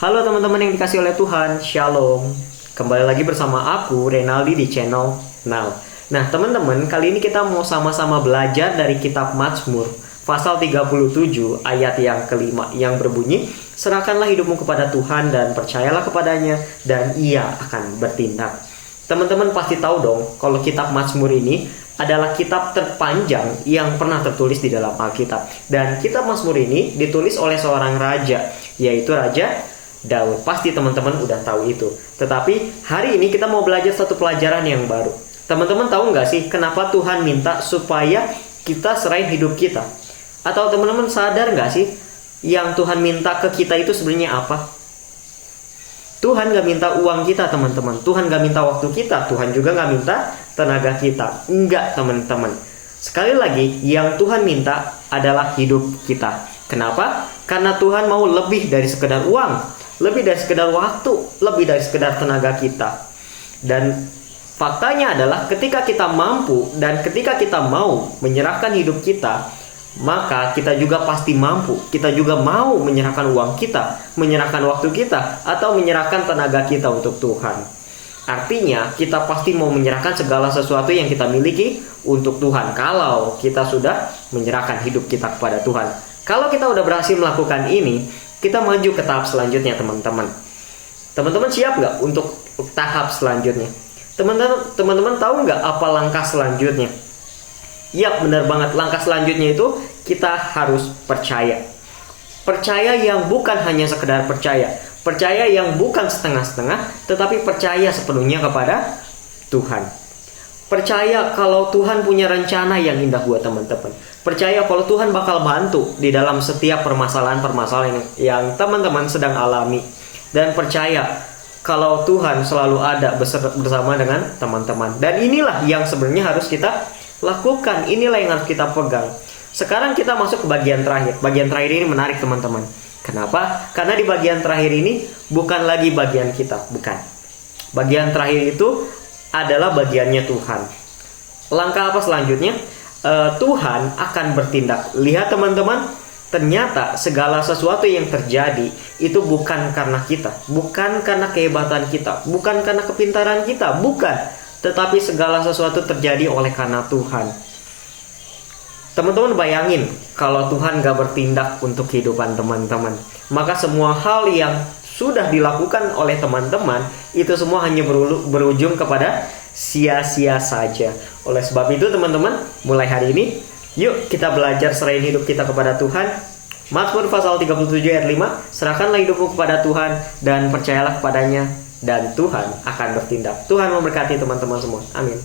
Halo teman-teman yang dikasih oleh Tuhan, Shalom. Kembali lagi bersama aku, Renaldi di channel Now. Nah teman-teman, kali ini kita mau sama-sama belajar dari kitab Mazmur pasal 37 ayat yang kelima yang berbunyi, serahkanlah hidupmu kepada Tuhan dan percayalah kepadanya dan ia akan bertindak. Teman-teman pasti tahu dong kalau kitab Mazmur ini adalah kitab terpanjang yang pernah tertulis di dalam Alkitab. Dan kitab Mazmur ini ditulis oleh seorang raja, yaitu Raja Daud. Pasti teman-teman udah tahu itu. Tetapi hari ini kita mau belajar satu pelajaran yang baru. Teman-teman tahu nggak sih kenapa Tuhan minta supaya kita serahin hidup kita? Atau teman-teman sadar nggak sih yang Tuhan minta ke kita itu sebenarnya apa? Tuhan nggak minta uang kita teman-teman. Tuhan nggak minta waktu kita. Tuhan juga nggak minta tenaga kita. Enggak teman-teman. Sekali lagi yang Tuhan minta adalah hidup kita. Kenapa? Karena Tuhan mau lebih dari sekedar uang, lebih dari sekedar waktu, lebih dari sekedar tenaga kita. Dan faktanya adalah ketika kita mampu dan ketika kita mau menyerahkan hidup kita, maka kita juga pasti mampu. Kita juga mau menyerahkan uang kita, menyerahkan waktu kita, atau menyerahkan tenaga kita untuk Tuhan. Artinya kita pasti mau menyerahkan segala sesuatu yang kita miliki untuk Tuhan, kalau kita sudah menyerahkan hidup kita kepada Tuhan. Kalau kita udah berhasil melakukan ini, kita maju ke tahap selanjutnya teman-teman. Teman-teman siap nggak untuk tahap selanjutnya? Teman-teman tahu nggak apa langkah selanjutnya? Yap, benar banget. Langkah selanjutnya itu kita harus percaya. Percaya yang bukan hanya sekedar percaya. Percaya yang bukan setengah-setengah, tetapi percaya sepenuhnya kepada Tuhan. Percaya kalau Tuhan punya rencana yang indah buat teman-teman. Percaya kalau Tuhan bakal bantu di dalam setiap permasalahan-permasalahan yang teman-teman sedang alami. Dan percaya kalau Tuhan selalu ada bersama dengan teman-teman. Dan inilah yang sebenarnya harus kita lakukan. Inilah yang harus kita pegang. Sekarang kita masuk ke bagian terakhir. Bagian terakhir ini menarik teman-teman. Kenapa? Karena di bagian terakhir ini bukan lagi bagian kita. Bukan. Bagian terakhir itu adalah bagiannya Tuhan. Langkah apa selanjutnya? Tuhan akan bertindak. Lihat teman-teman, ternyata segala sesuatu yang terjadi itu bukan karena kita, bukan karena kehebatan kita, bukan karena kepintaran kita, bukan. Tetapi segala sesuatu terjadi oleh karena Tuhan. Teman-teman bayangin kalau Tuhan gak bertindak untuk kehidupan teman-teman, maka semua hal yang sudah dilakukan oleh teman-teman itu semua hanya berujung kepada sia-sia saja. Oleh sebab itu teman-teman, mulai hari ini yuk kita belajar serahin hidup kita kepada Tuhan. Mazmur pasal 37 ayat 5, serahkanlah hidupmu kepada Tuhan dan percayalah kepadanya dan Tuhan akan bertindak. Tuhan memberkati teman-teman semua. Amin.